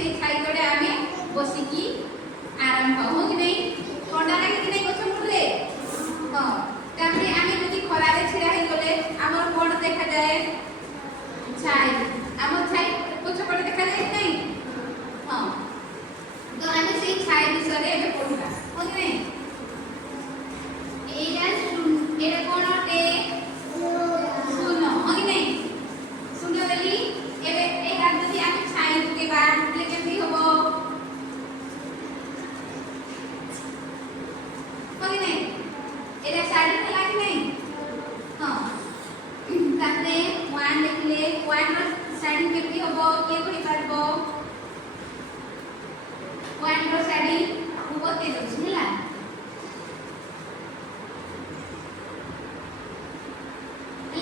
से छाई तळे आमे बसिकी आराम पाऊ हो कि नहीं ठंडा लागे कि नहीं गछ मुरे हां तापरे आमे जदि खरा रे छिड़ा हे गले हमर कोन देखा जाए छाई हमर छाई गछ पड़े देखा जाए कि नहीं हां तो आमे से छाई विषय रे पढुबा हो कि नहीं एटा कोन अटे शून्य हो कि नहीं शून्य देली एबे ए हाथ जदि आमे छाई के बाद ले केमि होबो हो कि नहीं एटा साइड में लाग नहीं हां ताते 1 देखले 1 रो साइड केमि होबो के कहि पारबो 1 रो साइड होबो ते बुझिला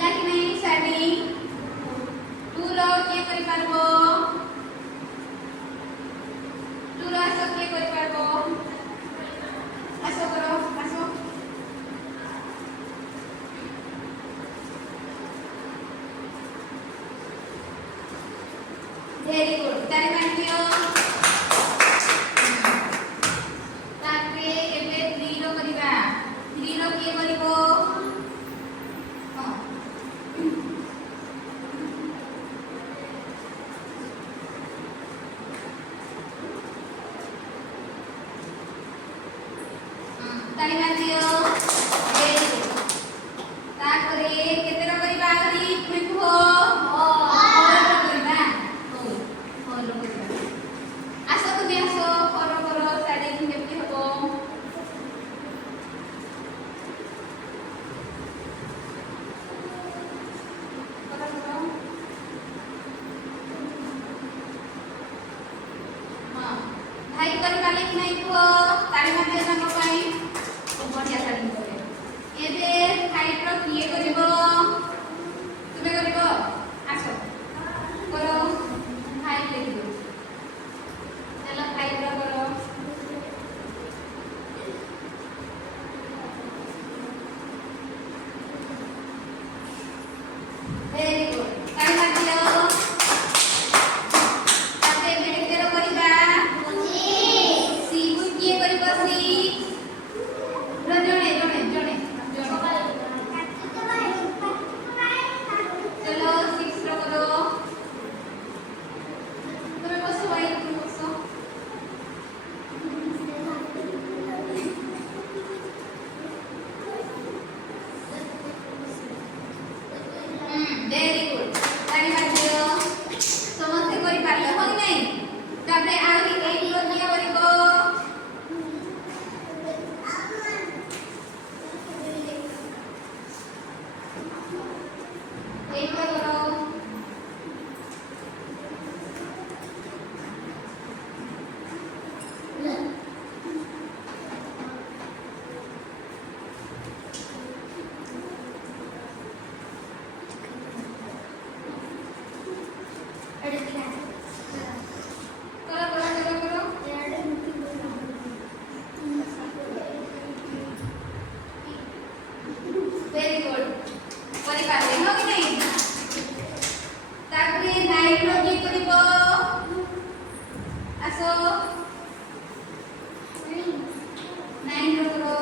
लाग नहीं साइड 2 रो के करि पारबो 2 रो आसो के करि पारबो आसो करो आसो वेरी गुड तारी मानथियो ताके एबे 3 रो करिबा 3 रो के करिवो हां तारी मानथियो वेरी गुड ताकरे केते रो करिबा आगरी तुमे कुहो भाई करि पाले कि नहीं को ताली मारते संग पाई बढ़िया ताली करे एबे हाइट रो किए करिवो तुमे करिवो आसो करो हाइट लिखिबो चलो हाइट रो करो वेरी गुड ताली मारदियो ताते बेटे रो करिबा चलो 6 रो करो तुम्हें बसो भाई तुम बसो वेरी गुड ताली मारदियो समस्त करि पारले हो कि नहीं तापरे आउरी 8 रो किया करिवो एक करो वेरी गुड करि पाले हो कि नहीं ताकरे 9 रो की करिवो आसो 9 रो करो